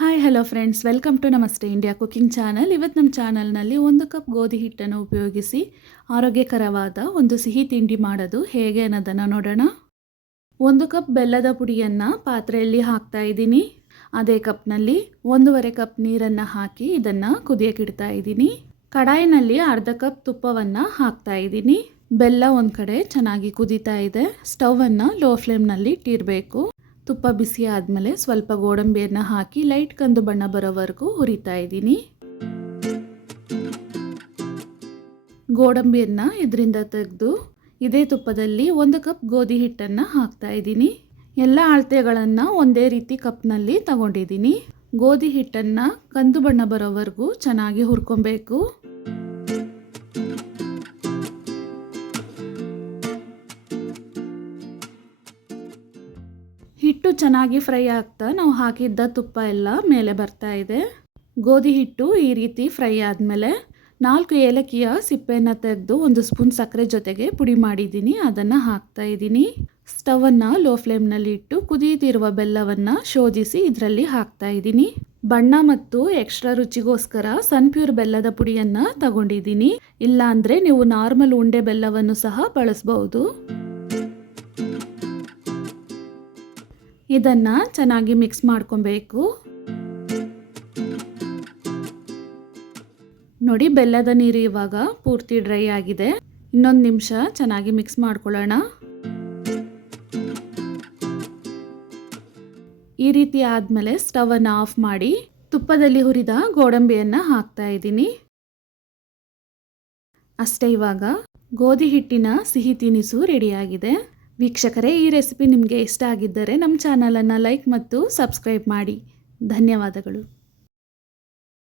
Hi hello friends, welcome to Namaste India cooking channel. ಇವತ್ತು ನಮ್ಮ ಚಾನಲ್ನಲ್ಲಿ 1 ಕಪ್ ಗೋಧಿ ಹಿಟ್ಟನ್ನು ಉಪಯೋಗಿಸಿ ಆರೋಗ್ಯಕರವಾದ ಒಂದು ಸಿಹಿ ತಿಂಡಿ ಮಾಡೋದು ಹೇಗೆ ಅನ್ನೋದನ್ನು ನೋಡೋಣ. 1 ಕಪ್ ಬೆಲ್ಲದ ಪುಡಿಯನ್ನು ಪಾತ್ರೆಯಲ್ಲಿ ಹಾಕ್ತಾ ಇದ್ದೀನಿ. ಅದೇ ಕಪ್ನಲ್ಲಿ 1.5 ಕಪ್ ನೀರನ್ನು ಹಾಕಿ ಇದನ್ನು ಕುದಿಯಕ್ಕಿಡ್ತಾ ಇದ್ದೀನಿ. ಕಡಾಯಿನಲ್ಲಿ ಅರ್ಧ ಕಪ್ ತುಪ್ಪವನ್ನು ಹಾಕ್ತಾ ಇದ್ದೀನಿ. ಬೆಲ್ಲ ಒಂದು ಕಡೆ ಚೆನ್ನಾಗಿ ಕುದೀತಾ ಇದೆ. ಸ್ಟವನ್ನು ಲೋ ಫ್ಲೇಮ್ನಲ್ಲಿ ಇಟ್ಟಿರಬೇಕು. ತುಪ್ಪ ಬಿಸಿ ಆದಮೇಲೆ ಸ್ವಲ್ಪ ಗೋಡಂಬಿಯನ್ನು ಹಾಕಿ ಲೈಟ್ ಕಂದು ಬಣ್ಣ ಬರೋವರೆಗೂ ಹುರಿತಾ ಇದ್ದೀನಿ. ಗೋಡಂಬಿಯನ್ನು ಇದರಿಂದ ತೆಗೆದು ಇದೇ ತುಪ್ಪದಲ್ಲಿ 1 ಕಪ್ ಗೋಧಿ ಹಿಟ್ಟನ್ನು ಹಾಕ್ತಾ ಇದ್ದೀನಿ. ಎಲ್ಲ ಅಳತೆಗಳನ್ನು ಒಂದೇ ರೀತಿ ಕಪ್ನಲ್ಲಿ ತಗೊಂಡಿದ್ದೀನಿ. ಗೋಧಿ ಹಿಟ್ಟನ್ನು ಕಂದು ಬಣ್ಣ ಬರೋವರೆಗೂ ಚೆನ್ನಾಗಿ ಹುರ್ಕೊಬೇಕು. ಹಿಟ್ಟು ಚೆನ್ನಾಗಿ ಫ್ರೈ ಆಗ್ತಾ ನಾವು ಹಾಕಿದ್ದ ತುಪ್ಪ ಎಲ್ಲ ಮೇಲೆ ಬರ್ತಾ ಇದೆ. ಗೋಧಿ ಹಿಟ್ಟು ಈ ರೀತಿ ಫ್ರೈ ಆದಮೇಲೆ 4 ಏಲಕ್ಕಿಯ ಸಿಪ್ಪೆಯನ್ನು ತೆಗೆದು 1 ಸ್ಪೂನ್ ಸಕ್ಕರೆ ಜೊತೆಗೆ ಪುಡಿ ಮಾಡಿದ್ದೀನಿ. ಅದನ್ನು ಹಾಕ್ತಾ ಇದ್ದೀನಿ. ಸ್ಟವನ್ನು ಲೋ ಫ್ಲೇಮ್ನಲ್ಲಿ ಇಟ್ಟು ಕುದಿಯುತ್ತಿರುವ ಬೆಲ್ಲವನ್ನು ಶೋಧಿಸಿ ಇದರಲ್ಲಿ ಹಾಕ್ತಾ ಇದ್ದೀನಿ. ಬಣ್ಣ ಮತ್ತು ಎಕ್ಸ್ಟ್ರಾ ರುಚಿಗೋಸ್ಕರ ಸನ್ಪ್ಯೂರ್ ಬೆಲ್ಲದ ಪುಡಿಯನ್ನು ತಗೊಂಡಿದ್ದೀನಿ. ಇಲ್ಲಾಂದರೆ ನೀವು ನಾರ್ಮಲ್ ಉಂಡೆ ಬೆಲ್ಲವನ್ನು ಸಹ ಬಳಸಬಹುದು. ಇದನ್ನು ಚೆನ್ನಾಗಿ ಮಿಕ್ಸ್ ಮಾಡ್ಕೊಬೇಕು. ನೋಡಿ, ಬೆಲ್ಲದ ನೀರು ಇವಾಗ ಪೂರ್ತಿ ಡ್ರೈ ಆಗಿದೆ. ಇನ್ನೊಂದು ನಿಮಿಷ ಚೆನ್ನಾಗಿ ಮಿಕ್ಸ್ ಮಾಡ್ಕೊಳ್ಳೋಣ. ಈ ರೀತಿ ಆದಮೇಲೆ ಸ್ಟವನ್ನು ಆಫ್ ಮಾಡಿ ತುಪ್ಪದಲ್ಲಿ ಹುರಿದ ಗೋಡಂಬಿಯನ್ನು ಹಾಕ್ತಾ ಇದ್ದೀನಿ. ಅಷ್ಟೇ, ಇವಾಗ ಗೋಧಿ ಹಿಟ್ಟಿನ ಸಿಹಿ ತಿನಿಸು ರೆಡಿಯಾಗಿದೆ. ವೀಕ್ಷಕರೇ, ಈ ರೆಸಿಪಿ ನಿಮಗೆ ಇಷ್ಟ ಆಗಿದ್ದರೆ ನಮ್ಮ ಚಾನಲನ್ನು ಲೈಕ್ ಮತ್ತು ಸಬ್ಸ್ಕ್ರೈಬ್ ಮಾಡಿ. ಧನ್ಯವಾದಗಳು.